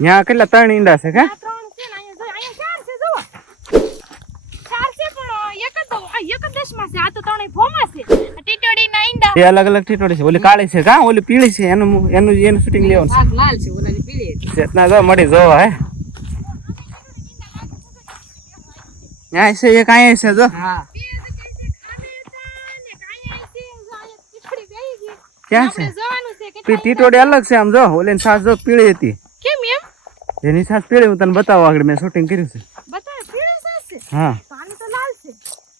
ત્યાં કેટલા 3 ઈંડા છે કે? આ 3 છે ને અહીંયા 4 છે જો. 4 છે પણ એક જ દેશમાં છે. આ તો 3 ફોમાં છે. ટીટોડીના ઈંડા. એ અલગ અલગ ટીટોડી છે. ઓલી કાળી છે કા? ઓલી પીળી છે. એનું શૂટિંગ લેવાનું છે. આગ લાલ છે, ઓલાની પીળી હતી. ચેતના જો મળી જોવા હે. ન્યાય છે એક અહીંયા છે જો. હા ક્યાં છે? આપણે જવાનું છે કેટલા ટીટોડી અલગ છે આમ જો. ઓલી સાસ જો પીળી હતી. કેમ એમ? એની સાસ પીળી હું તને બતાવું આગળ મેં શૂટિંગ કર્યું છે. બતાય પીળી સાસ છે. હા પાણી તો લાલ છે.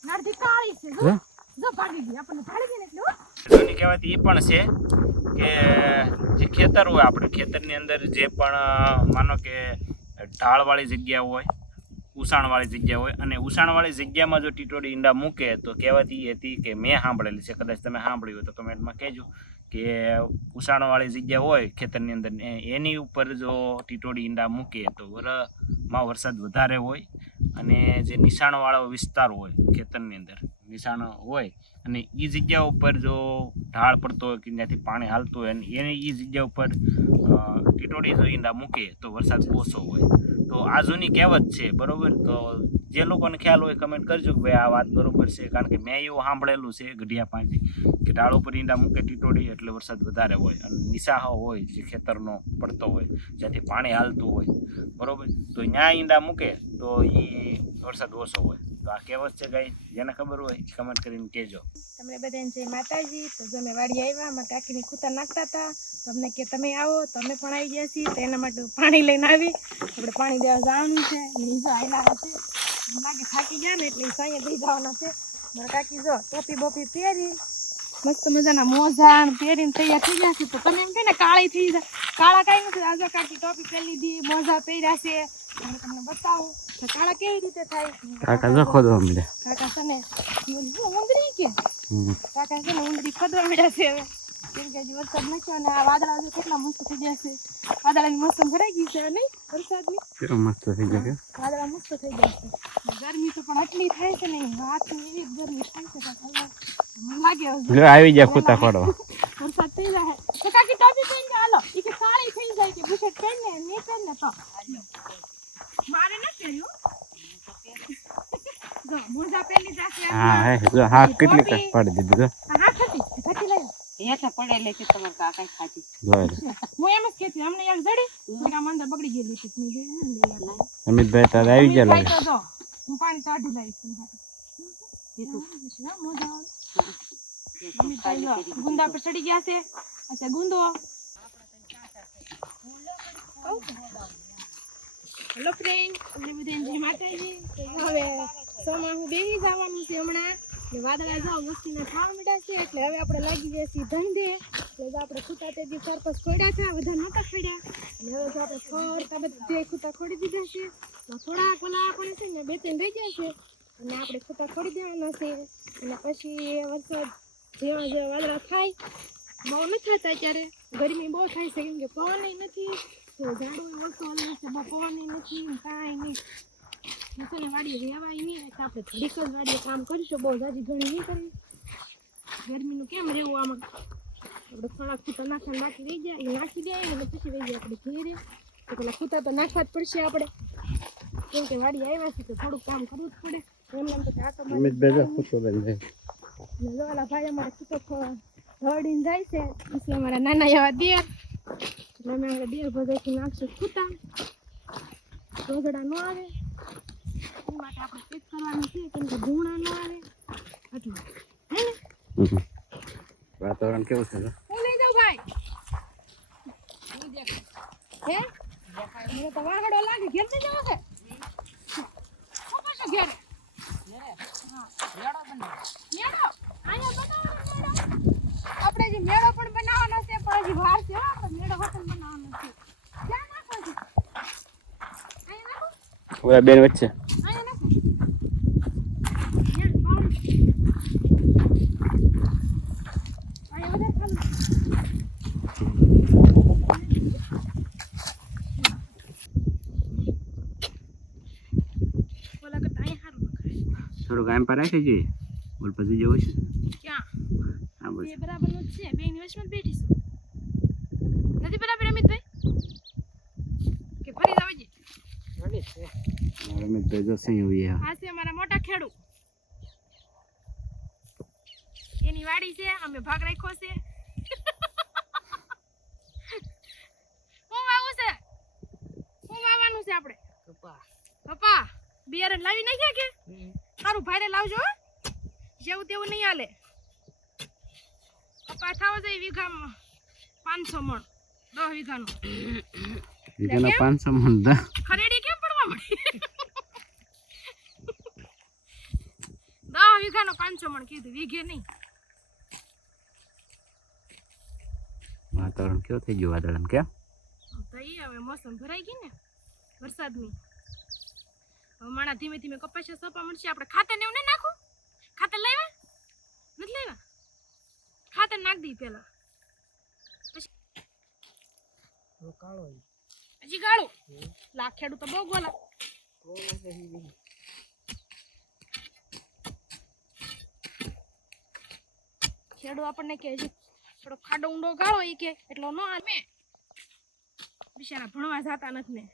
નારથી કાળી છે જો. જો. જો ભાગી ગઈ આપણને ભાળી ગઈ ને એટલે હો. એની કહેવાતી એ પણ છે કે જે ખેતર હોય આપણે ખેતરની અંદર જે પણ માનો કે ઢાળવાળી જગ્યા હોય, ઉસાણવાળી જગ્યા હોય, અને ઉસાણવાળી જગ્યામાં જો ટીટોડી ઈંડા મૂકે તો કહેવાતી એ હતી કે મેં સાંભળેલી છે, કદાચ તમે સાંભળ્યું હોય તો કમેન્ટમાં કહેજો કે ઉસાણવાળી જગ્યા હોય ખેતરની અંદર એની ઉપર જો ટીટોડી ઈંડા મૂકે તો માં વરસાદ વધારે હોય, અને જે નિશાણવાળો વિસ્તાર હોય ખેતરની અંદર નિશાણ હોય અને એ જગ્યા ઉપર જો ઢાળ પડતો હોય કે ત્યાંથી પાણી હાલતું હોય અને એની એ જગ્યા ઉપર ટીટોડી જો ઈંડા મૂકે તો વરસાદ ઓછો હોય. તો આ જૂની કહેવત છે બરોબર. તો જે લોકોને ખ્યાલ હોય કમેન્ટ કરજો કે ભાઈ આ વાત બરોબર છે, કારણ કે મેં એવું સાંભળેલું છે ગઢિયા પાસેથી કે ઢાળ ઉપર ઈંડા મૂકે ટીટોડી એટલે વરસાદ વધારે હોય, અને નિશાહો હોય જે ખેતરનો પડતો હોય જ્યાંથી પાણી હાલતું હોય બરોબર, તો ત્યાં ઈંડા મૂકે તો એ વરસાદ ઓછો હોય. તો આ કહેવત છે ગાઈ, જેને ખબર હોય કમેન્ટ કરીને કહેજો. તમને બધાને જય માતાજી. તો જો અમે વાડી આવ્યા, અમારા કાકીની ખૂતા નાખતા હતા, તો અમને કે તમે આવો, તો અમે પણ આવી ગયા છીએ. તો એના માટે પાણી લઈને આવી. આપણે પાણી દેવા જવાનું છે. નીચે આવેલા છે, એમ લાગે થાકી ગયા ને એટલે સાંજે દઈ જવાના છે. મારા કાકી જો ટોપી બોપી પહેરી મસ્ત મજાના મોજા પહેરીને તૈયાર થઈ ગયા છે. તો તમે એમ કહે ને કાળી થઈ જાય, કાળા કાંઈ નથી. આજે કાકી ટોપી પહેરી લીધી, મોજા પહેર્યા છે. હું તમને બતાવું તો કાળા કેવી રીતે થાય. કાકા જો ખોદવા મળ્યા. કાકા છે ને ઉંદરી કે કાકા છે ને ઉંદરી ખોદવા મળ્યા છે હવે, કેમ કે હજી વરસાદ નથી અને આ વાદળા જો કેટલા મસ્ત થઈ ગયા છે. વાદળાની મોસમ ભરાઈ ગઈ છે નહીં વરસાદની. કેવો મસ્ત થઈ ગયો કે વાદળા મસ્ત થઈ ગયા છે. ગરમી તો પણ આટલી થાય છે ને રાતની એવી ગરમી થાય છે કે મને લાગે જો આવી જાય ખૂતા પાડવા. વરસાદ થઈ જાય તો કાકી ટોપી પહેરીને હાલો. એ કે કાળી થઈ જાય કે બુશર્ટ પહેરને નહીં પહેરને તો મારે ન પહેર્યું. જો મોજા પહેરી જાશે. હા હે જો હા કેટલી કટ પાડી દીધી જો. હા ખાતી લઈ હેઠા પડેલી છે તમારે કાકા ખાતી. જોઈ હું એમ જ કહેતી અમને યાર જડી આમ અંદર બગડી ગયેલી હતી મેં લઈ અમિતભાઈ તારે આવી ગયા લાગે. તો જો હું પાણી કાઢી લઈશ ગુંદા પર ચડી ગયા છે. અચ્છા ગુંદો હેલો ફ્રેન્ડ, તમને બધાને જય માતાજી. હવે સોમાં હું બેસી જવાનું છે હમણાં. એટલે વાદળા જાઓ મસ્તીના ખાવા માંડ્યા છે એટલે હવે આપણે લાગી ગયા છીએ ધંધે. એટલે આપણે ખૂટા તે દી સરપસ ખોડ્યા છે, બધા નહોતા ખોડ્યા. એટલે હવે જો આપણે ખોરતા બધે ખૂટા ખોડી દીધા છે. થોડાક ઓલા આપણે છે ને 2-3 રહી ગયા છે અને આપણે ખૂટા ખોડી દેવાના છે. અને પછી વરસાદ જેવા વાદળા થાય બહુ નથી થતા અત્યારે, ગરમી બહુ થાય છે કેમ કે પવન નથી, ઝાડું ઓછું હલે છે, બહુ પવન નથી, કાંઈ નહીં. મસાલે વાડીએ રહેવાય નહીં એટલે આપણે ઘડીક જ વાડીએ કામ કરીશું, બહુ જાજી ઘણી નહીં કરી. ગરમીનું કેમ રહેવું આમાં. આપણે થોડાક ખૂટા નાખવા બાકી રહી જાય એ નાખી દે અને પછી રહી જાય આપણે ઘેરે. તો પેલા ખૂટા તો નાખવા જ પડશે આપણે, કેમ કે વાડી આવ્યા છે તો થોડુંક કામ કરવું જ પડે. એમ તો આટો મારી ભાઈ અમારે ખૂટો હળીને જાય છે એટલે અમારા નાના એવા દેર એટલે અમે અમારા દેર ભગાઈથી નાખશું ખૂટા, રોજડા ન આવે એ માટે આપણે પેક કરવાનું છે કેમ કે ધૂણા ન આવે એટલે હે ને. વાતાવરણ કેવું છે? હું લઈ જાઉં ભાઈ હે મને તો વાહડો લાગે ઘેર ને જવા છે શું કરશો ઘેરે? આપણે જે મેળો પણ બનાવવાનો છે પણ હજી વાર છે. આપણે મેળો વતન બનાવવાનો છે. ક્યાં નાખો છે? અહીંયા નાખો. ઓલા બેન વચ્ચે અહીંયા નાખો. અહીંયા પાણી. અહીંયા વધારે ખાલી. ઓલા કરતા અહીંયા સારું વખરાય. થોડુંક આમ પર રાખી જોઈએ બોલ પછી જેવું છે. ક્યાં? હા બસ બે બરાબરનું જ છે. બે ઇન્વેસ્ટમેન્ટ બેઠીશું. નથી બરાબર અમિતભાઈ? કે રમેશભાઈ જો સહી હોય આ છે અમારા મોટા ખેડૂત, એની વાડી છે, અમે ભાગ રાખ્યો છે. શું વાવવું છે? શું વાવવાનું છે આપણે? પપ્પા બિયારણ લાવી નાખ્યા કે? સારું ભાઈને લાવજો હો. જેવું તેવું નહીં હાલે. પપ્પા થાવ છે વીઘામાં 500 મણ, 10 વીઘાનું. વીઘાના 500 મણ દા ખરેડી કેમ પડવા મળી? 10 વીઘાનો 500 મણ કીધું, વીઘે નહીં. વાતાવરણ કેવું થઈ ગયું વાદળામ કેમ? તો ઈ હવે મોસમ ભરાઈ ગઈ ને વરસાદની. હવે માણા ધીમે ધીમે કપાસિયા સપા મળશે. આપણે ખાતર ને એવું નહીં નાખું? ખાતર લાવ્યા નથી લાવ્યા? ખાતર નાખ દી પેલા, હજી ગાળું લાખેડું તો બહુ ગોલા. ખેડૂ આપણને કે હજી થોડો ખાડો ઊંડો ગાળો ઈ કે એટલો નો આમે. બિચારા ભણવા જાતા નથી ને.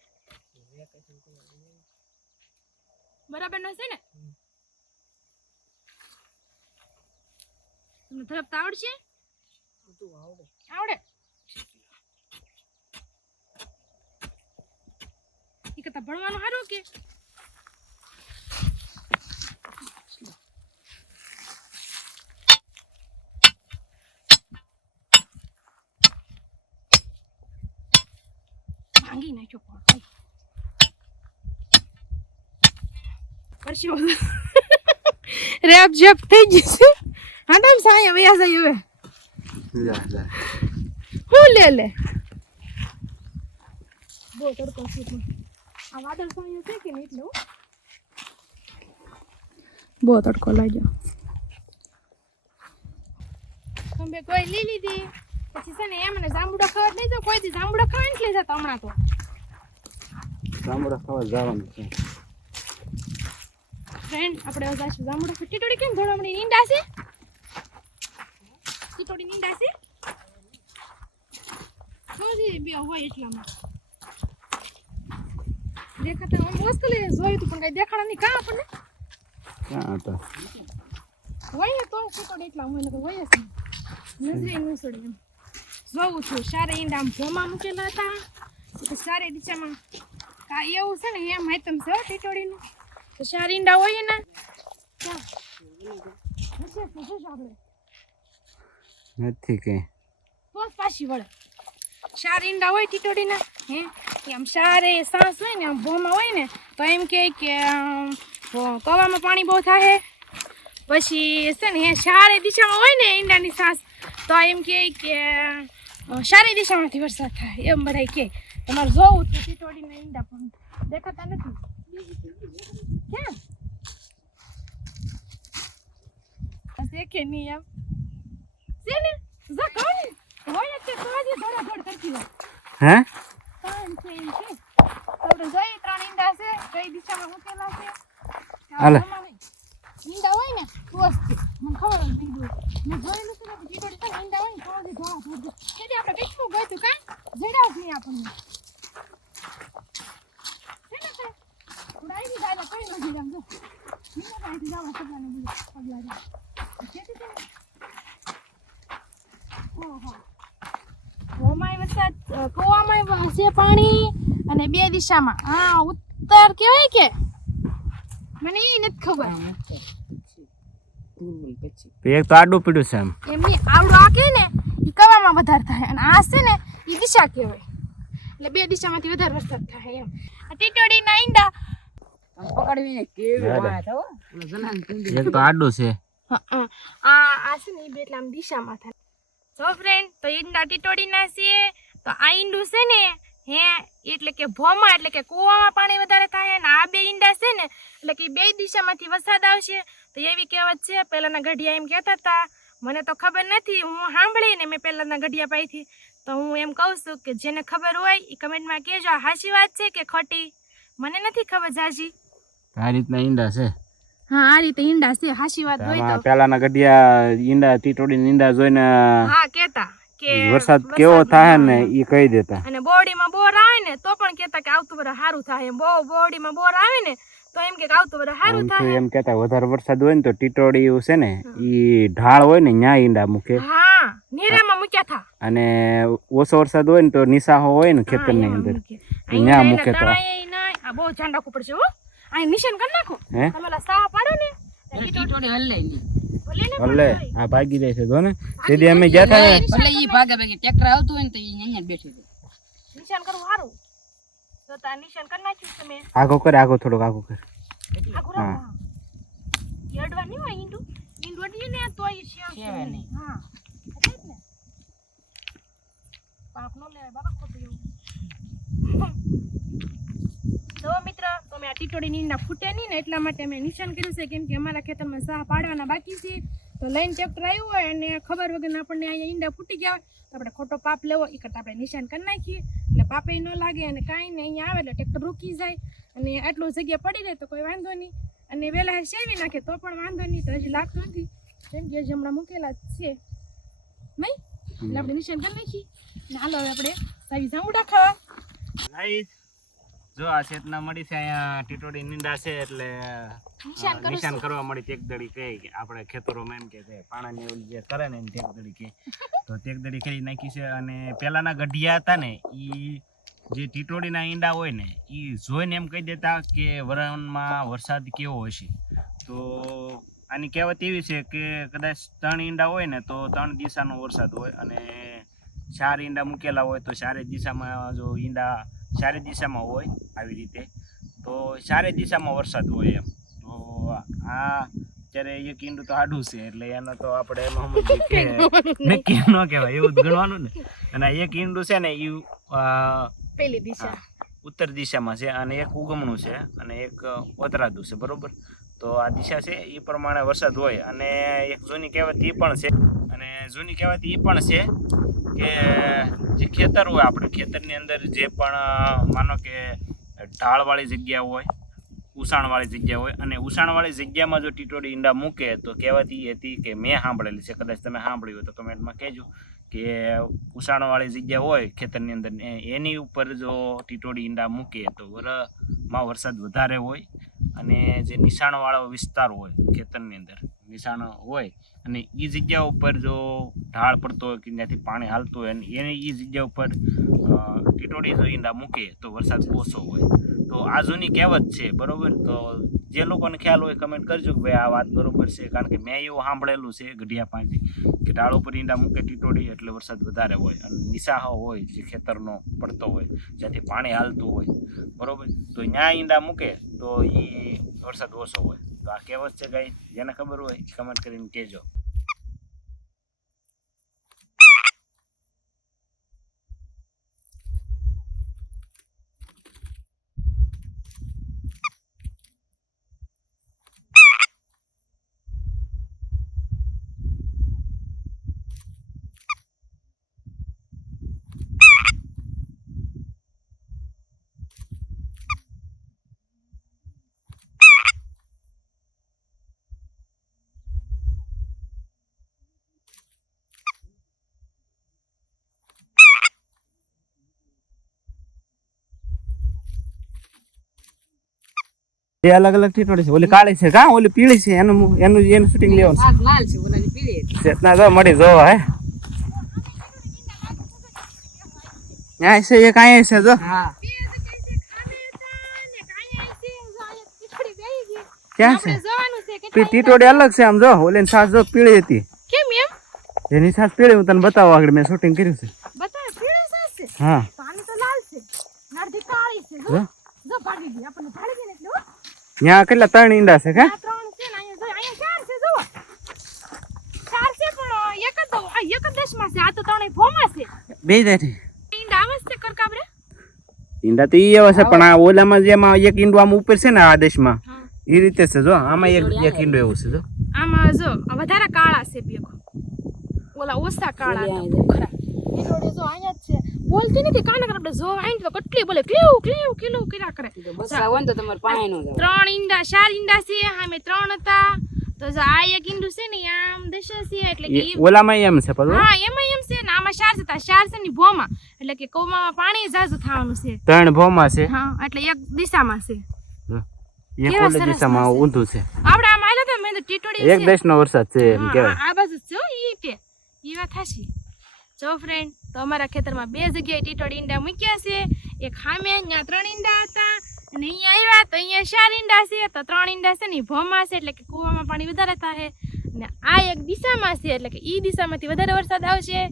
બરાબર નો છે ને? તમને ધરપતા આવડશે? આવડે? ઈ કરતા ભણવાનું સારું કે? ભાંગી નાખ્યો પણ પરસ્યો રેપ જેપ થઈ જશે. હાટામ સાયા વયા જાય હવે. હું લે બહુ તડકો છે પણ આ વાદળ સાયું છે કે નહીં એટલે બહુ તડકો લાગ્યો. તમે કોઈ લઈ લીધી પછી છે ને એમને જાંબુડા ખાવા નહીં તો કોઈ દી જાંબુડા ખાવા નથી લઈ જતા હમણાં તો. જાંબુડા ખાવા જવાનું છે ફ્રેન્ડ. આપણે હવે જાશું જાંબુડા. ટીટોડી કેમ ધોળામણી નીંદા છે? ટીટોડી નીંદા છે મોજી બે હોય એટલામાં દેખાતા આમ મુશ્કેલી જોયું તું પણ કઈ દેખાડા નહીં. કાં આપણને ક્યાં હતા હોય તો ટીટોડી એટલા હોય તો હોય જ નહીં. નજરે ન સડે એમ જોઉં છું. સારે ઈંડા આમ ભોમાં મૂકેલા હતા તો સારે દીચામાં કા એવું છે ને એમ આઈટમ છે ટીટોડીનું. તો સાર ઈંડા હોય ને નથી કે તો પાછી વળે. સાર ઈંડા હોય ટીટોડીના હે એમ સારે સાસ હોય ને આમ ભોમાં હોય ને તો એમ કે કવામાં પાણી બહુ થાય. પછી છે ને સારે દિશામાં હોય ને ઈંડાની સાસ તો એમ કે સારી દિશામાંથી વરસાદ થાય એમ બધા કે. તમારે જોવું છે ટીટોડીના ઈંડા પણ દેખાતા નથી. ક્યાં દેખે નહીં એમ છે ને જા કોણ હોય કે સવાજી ધોડા ધોડ કરતી હોય. હે કામ છે એમ કે આપણે જોઈએ 3 ઈંડા છે કઈ દિશામાં મૂકેલા છે. હાલે ઈંડા હોય ને ટોસ છે મને ખબર નથી મેં જોયેલું છે ને ટીટોડી તો ઈંડા હોય ને સવાજી ધોડા ધોડ એટલે આપણે કેટલું ગયું કા જડ્યા જ નહીં આપણને છે ને ઉડાઈ ની દાદા કોઈ નથી જામ જો મને કાંઈથી જાવ સગલાને બોલ પગલા દે કેતી છે. ઓહો ઓમાય વરસાદ કુવામાં છે પાણી અને બે દિશામાં. હા ઉત્તર કહેવાય કે મને ઈ નથી ખબર. એક તો આડું પીડ્યું છે એમ એમની આવડું આ કે ને ઈ કવામાં વધારે થાય અને આ છે ને ઈ દિશા કહેવાય એટલે બે દિશામાંથી વધારે વરસાદ થાય એમ. આ ટીટોડીના ઈંડા પકડવીને કેવી વાત હો. એક તો આડું છે. આ છે ને ઈ બે એટલે આમ દિશામાં થાય. જો ફ્રેન્ડ તો ઈંડા ટીટોડીના છે તો આ ઈંડું છે ને હે એટલે કે ભોમાં એટલે કે કૂવામાં પાણી વધારે થાય અને આ બે ઈંડા છે ને એટલે કે બે દિશામાંથી વરસાદ આવશે. તો એવી કહેવત છે. પહેલાના ગઢિયા એમ કહેતા હતા. મને તો ખબર નથી, હું સાંભળીને મેં પહેલાના ગઢિયા પાસેથી. તો હું એમ કહું છું કે જેને ખબર હોય એ કમેન્ટમાં કહેજો આ સાચી વાત છે કે ખોટી. મને નથી ખબર જાજી. આ રીતના ઈંડા છે. હા આ રીતે ઈંડા છે. સાચી વાત હોય તો પેલાના ગઢિયા ઈંડા ટીટોડી ઈંડા જોઈને હા કહેતા કે વરસાદ કેવો થાય ને ઈ કહી દેતા. અને બોરડીમાં બોર આવે ને તો પણ કહેતા કે આવતું વર્ષ સારું થાય. બહુ બોરડીમાં બોર આવે ને તો એમ કે આવતું વર્ષ સારું આમ તો થાય. એમ કહેતા વધારે વરસાદ હોય ને તો ટીટોડી છે ને ઈ ઢાળ હોય ને ન્યા ઈંડા મૂકે, હા નીરામાં મૂક્યા થા. અને ઓછો વરસાદ હોય ને તો નિસાહો હોય ને ખેતરની અંદર ન્યા મૂકે. તો આ બહુ ધ્યાન રાખવું પડશે હો. અહીં નિશાન કરી નાખો. હે તમે ઓલા સાહ પાડો ને ટીટોડી હલ્લે ની ભલે ને ભલે આ ભાગી જાય છે. જો ને સીધી અમે ગયા હતા ને ભલે ઈ ભાગે ભાગે ટ્રેક્ટર આવતું હોય ને તો ઈ અહીંયા જ બેઠી રહે. નિશાન કરવું સારું. તો તા નિશાન કરી નાખ્યું તમે. આગો કર, આગો થોડોક આગો કર. આખું રાખો. કેડવા નહીં હોય ઈંડું. ઈંડું અડીએ ને તો ઈ છે નહીં. હા એટલે જ ને. પાપ નો લેવાય બાબા ખોટું એવું. તો મિત્ર તમે આ ટીટોડીની ઈંડા ફૂટે નહીં ને એટલા માટે મેં નિશાન કર્યું છે, કેમ કે અમારા ખેતરમાં સાહ પાડવાના બાકી છે. તો લઈને ટ્રેક્ટર આવ્યું હોય અને ખબર વગર આપણને અહીંયા ઈંડા ફૂટી ગયા હોય તો આપણે ખોટો પાપ લેવો એ કરતાં આપણે નિશાન કરી નાખીએ એટલે પાપે ન લાગે અને કાંઈ નહીં. અહીંયા આવે એટલે ટ્રેક્ટર રૂકી જાય અને આટલું જગ્યા પડી રહે તો કોઈ વાંધો નહીં. અને વહેલા સેવી નાખે તો પણ વાંધો નહીં. તો હજી લાગતું નથી કેમ કે હજી હમણાં મૂકેલા જ છે નહીં એટલે આપણે નિશાન કરી નાખીએ. અને હાલો હવે આપણે સાવી જાંબુડા ખાવા. ગાઈસ જો આ ચેતના મળી છે અહીંયા ટીટોડી નીંડા છે એટલે નિશાન કરું નિશાન કરવા મળી. તેકદડી કહે કે આપણે ખેતરોમાં એમ કે છે પાણાની ઓલી જે કરે ને એને તેકદડી કહે, તો તેકદડી કરી નાખી છે. અને પહેલાના ગઢિયા હતા ને ઈ જે ટીટોડીના ઈંડા હોય ને ઈ જોઈને એમ કહી દેતા કે વરણમાં વરસાદ કેવો હશે. તો આની કહેવત એવી છે કે કદાચ 3 ઈંડા હોય ને તો 3 દિશાનો વરસાદ હોય, અને 4 ઈંડા મૂકેલા હોય તો 4 દિશામાં જો ઈંડા 4 દિશામાં હોય આવી રીતે તો 4 દિશામાં વરસાદ હોય એમ. તો આ અત્યારે એક ઈંડું તો આડું છે એટલે એનો તો આપણે એમ સમજીએ કે નક્કી ન કહેવાય એવું જ ગણવાનું ને. અને એક ઈંડું છે ને એ પેલી દિશા ઉત્તર દિશામાં છે અને એક ઉગમણું છે અને એક ઓતરાદું છે, બરોબર. તો આ દિશા છે એ પ્રમાણે વરસાદ હોય. અને એક જૂની કહેવત એ પણ છે, અને જૂની કહેવત એ પણ છે કે જે ખેતર હોય આપણે ખેતરની અંદર જે પણ માનો કે ઢાળવાળી જગ્યા હોય, ઉસાણવાળી જગ્યા હોય, અને ઉસાણવાળી જગ્યામાં જો ટીટોડી ઈંડા મૂકે તો કહેવત એ હતી કે મેં સાંભળેલી છે, કદાચ તમે સાંભળ્યું હોય તો કમેન્ટમાં કહેજો કે ઉસાણવાળી જગ્યા હોય ખેતરની અંદર એની ઉપર જો ટીટોડી ઈંડા મૂકે તો વરમાં વરસાદ વધારે હોય. અને જે નિશાણવાળો વિસ્તાર હોય ખેતરની અંદર નિશાણ હોય અને એ જગ્યા ઉપર જો ઢાળ પડતો હોય કે ત્યાંથી પાણી હાલતું હોય અને એની એ જગ્યા ઉપર ટીટોડી જો ઈંડા મૂકે તો વરસાદ ઓછો હોય. તો આ જૂની કહેવત છે, બરોબર. તો જે લોકોને ખ્યાલ હોય કમેન્ટ કરજો કે ભાઈ આ વાત બરોબર છે, કારણ કે મેં એવું સાંભળેલું છે ગઢિયા પાસેથી કે ઢાળ ઉપર ઈંડા મૂકે ટીટોડી એટલે વરસાદ વધારે હોય. અને નિશાહો હોય જે ખેતરનો પડતો હોય જ્યાંથી પાણી હાલતું હોય, બરોબર, તો ત્યાં ઈંડા મૂકે તો એ વરસાદ ઓછો હોય. તો આ કહેવત છે ગાઈ, જેને ખબર હોય કમેન્ટ કરીને કહેજો. એ અલગ અલગ ટીટોડી છે. ઓલી કાળી છે કા, ઓલી પીળી છે, એનું શૂટિંગ લેવાનું આગ લાલ છે ઓલાની પીળી હતી. છે. ચેતના જો મળી જો હે ન્યાય છે એક અહીંયા છે જો. હા ક્યાં છે ટીટોડી અલગ છે આમ જો. ઓલી સાસ જો પીળી હતી, કેમ એમ જેની સાસ પીળી હું તને બતાવો આગળ મેં શૂટિંગ કર્યું છે. બતાવે પીળી સાસ છે, હા પાણી તો લાલ છે, નારથી કાળી છે. જો જો ભાગી ગઈ આપણને ભાગી ગઈ ને એટલે ત્યાં કેટલા 3 ઈંડા છે કા? આ 3 છે ને અહીંયા 4 છે. જો 4 છે પણ એક જ દેશમાં છે. આ તો 3 ફોમાં છે. બે દાથી ઈંડા આવે છે કરકાબરે ઈંડા તો ઈ આવે છે, પણ આ ઓલામાં જેમાં એક ઈંડું આમ ઉપર છે ને આ દેશમાં એ રીતે છે જો. આમાં એક ઈંડું એવું છે જો. આમાં જો આ વધારે કાળા છે બેકો, ઓલા ઓછા કાળા હતા ખરા. ઈંડોડી જો અહીંયા જ છે, બોલતી નથી કાના કરે. આપણે જો આઈ તો કેટલી બોલે ક્લ્યુ ક્લ્યુ ક્લ્યુ કર્યા કરે. બસ હોય ને તો તમારે પાણી નો 3 ઈંડા 4 ઈંડા છે, સામે 3 હતા તો જો આ એક ઈંડું છે ને ઈ આમ દશા છે એટલે કે ઈ ઓલામાં એમ છે પાછું હા એમાં એમ છે ને આમાં શાર છે ની ભોમાં એટલે કે કૌવામાં પાણી ઝાઝું થવાનું છે 3 ભોમાં છે હા એટલે એક દિશામાં છે એક કેવા ઓલી સરસ દિશામાં છે. ઊંધું છે આપણે આમ આયલા તો મેં તો ટીટોડી એક દેશનો વરસાદ છે એમ હા, કહેવાય આ બાજુ જ છે હો, ઈ તે ઈ વાત હાચી જો ફ્રેન્ડ તો અમારા ખેતરમાં 2 જગ્યાએ ટીટોડી ઈંડા મૂક્યા છે એક સામે અહીંયા 3 ઈંડા હતા અને અહીંયા આવ્યા તો અહીંયા 4 ઈંડા છે તો 3 ઈંડા છે ને ઈ ભોમાં છે એટલે કે કૂવામાં પાણી વધારે થાય અને આ એક દિશામાં છે એટલે કે ઈ દિશામાંથી વધારે વરસાદ આવશે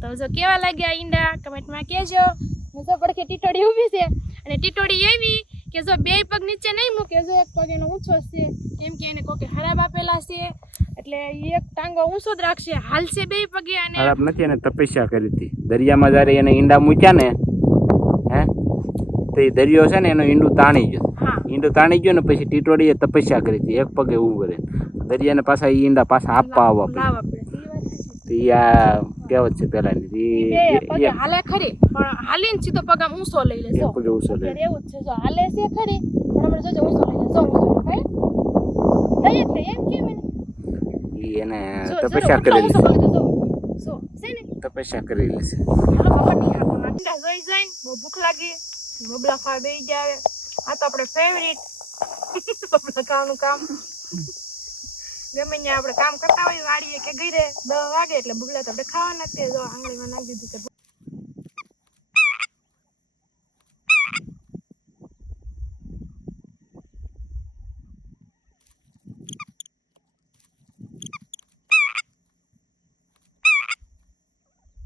તો જો કેવા લાગ્યા ઈંડા કમેન્ટમાં કહેજો હું તો પડખે ટીટોડી ઊભી છે અને ટીટોડી એવી કે જો 2 પગ નીચે નહીં મૂકે જો એક પગ એનો ઊંચો છે કેમ કે એને કોકે ખરાબ આપેલા છે એટલે ઈ એક ટાંગો ઊંચો જ રાખશે હાલશે 2 પગે અને ખરાબ નથી એને તપસ્યા કરી હતી દરિયામાં જ્યારે એને ઈંડા મૂક્યા ને હે તો એ દરિયો છે ને એનો ઈંડું તાણી ગયો હા ઈંડું તાણી ગયો ને પછી ટીટોડીએ તપસ્યા કરી હતી એક પગે ઊભું રહે દરિયાને પાછા ઈ ઈંડા પાછા આપવા આવવા પડે લાવવા પડે ઈ વાત સાચી. તો ઈ આ કહેવત છે પહેલાની બે પગે હાલે ખરી પણ હાલીને સીધો પગ આમ ઊંચો લઈ લે જો એક પગે ઊંચો લે અત્યારે એવું જ છે જો હાલે છે ખરી પણ હમણાં જોજો ઊંચો લઈ લે જો ઊંચો ભાઈ લઈ એટલે એમ કેમ એને ઈ એને જો તપસ્યા જરૂર કરેલી ઊંચો છે પગ જો છે ને તપસ્યા કરેલી છે હાલો બાપા નિહાળો નાંદા જોઈ જોઈને બહુ ભૂખ લાગી બબલા ખાવા બેસી જાય આ તો આપણે ફેવરિટ બબલા ખાવાનું કામ ગમે ત્યાં આપણે કામ કરતા હોય વાડીએ કે ઘરે 10 વાગે એટલે બબલા તો આપણે ખાવાના જ તે જો આંગળીમાં નાખી દીધું કે